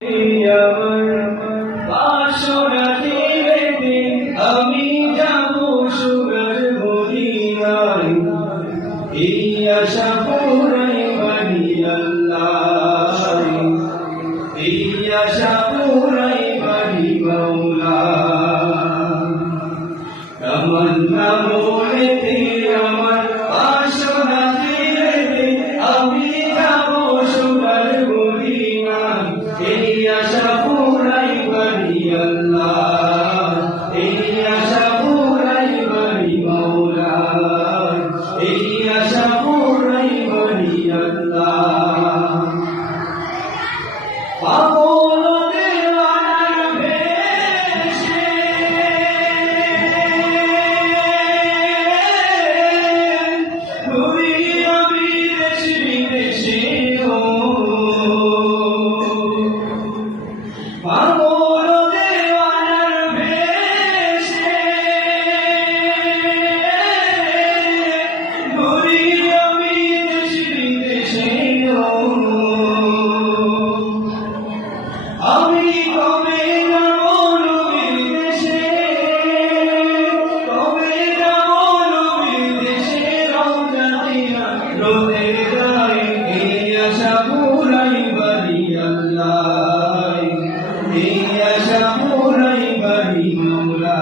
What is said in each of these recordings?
আমি যাব সোনার মদিনায়, এই আশা পুরাই বাড়ি আল্লাহ, এই আশা পুরাই বাড়ি মাওলা। তামান্না মনেতে আমার বাসনা ফিরেতে, আমি যাব সোনার মদিনায়, এই আশা পুরাই বাড়ি আল্লাহ, এই আশা পুরাই বাড়ি মাওলা, এই আশা পুরাই বাড়ি আল্লাহ। পাগল দেওয়ানার বেশে ঘুরি আমি দেশ বিদেশে, পাগল দেওয়ানার বেশে ঘুরি আমি দেশ বিদেশে। আমি কবে যাব নবীর দেশে, কবে যাব নবীর দেশে, রওজা দিয়া রোদে যায়, এই আশা পুরাই বাড়ি আল্লাহ, এই আশা পুরাই বাড়ি মাওলা।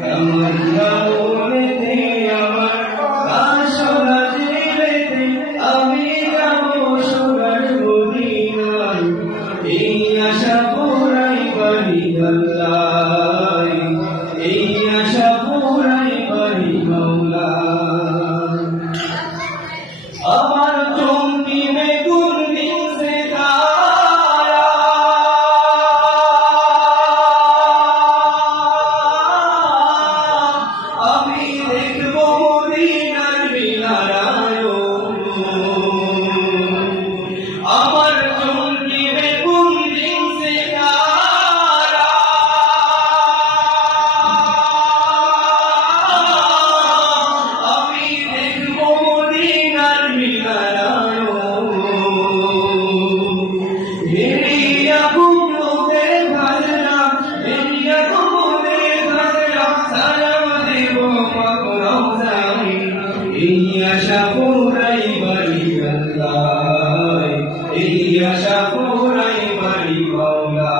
তামান্না মনেতে আমার বাসনা দিলেতে, আমি যাব সোনার মদিনায়, এই আশা পুরাই বাড়ি আল্লাহ, এই আশা পুরাই বাড়ি মাওলা। আমার চমকি বেগুন দিনছে তারা, আমি দেখব মদিনার মিনারায়, আমার চমকি বেগুন দিনছে তারা, আমি দেখব মদিনার মিনারায়, এরিয়া গুলোতে ভাজরা, এরিয়া গুলোতে ভাজরা, সালাম দেব পাক রওজায়, এই আশা পুরাই বাড়ি আল্লাহ, এই আশা পুরাই বাড়ি মাওলা।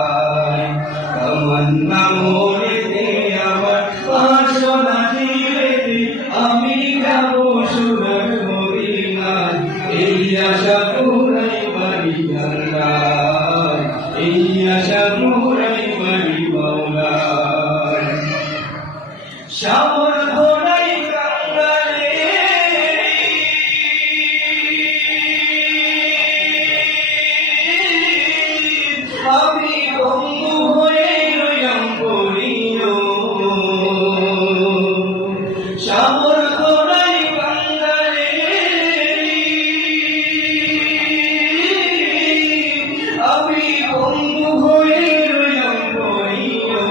তামান্না মনেতে আমার বাসনা দিলেতে, আমি যাব সোনার মদিনায়, এই আশা পুরাই বাড়ি আল্লাহ, এই আশা পুরাই বাড়ি মাওলা। শ্যামল ঘোড়াই কাঙ্গালে আমি বন্ধু হয়ে রইলাম পড়িও, শ্যামল ঘোড়াই কাঙ্গালে আমি বন্ধু হয়ে রইলাম পড়িও।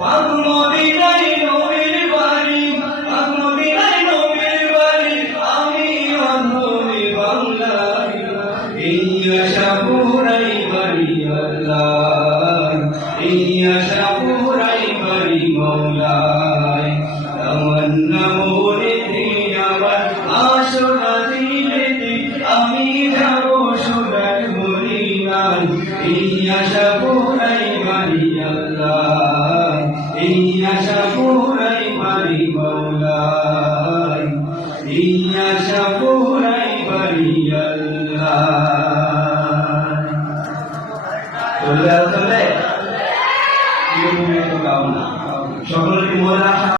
পাক মদিনায় নবীর বাড়ি, পাক মদিনায় নবীর বাড়ি, আমি অন্ধরে বাংলায়, এই আশা পুরাই বাড়ি আল্লাহ, এই আশা পুরাই বাড়ি মাওলা। তামান্না মনেতে আমার বাসনা দিলেতে, আমি যাব সোনার মদিনায়, এই আশা পুরাই বাড়ি আল্লাহ, এই আশা পুরাই বাড়ি মাওলা, এই আশা পুরাই বাড়ি আল্লাহ। চলে আসলে সকলকে মনে রাখা।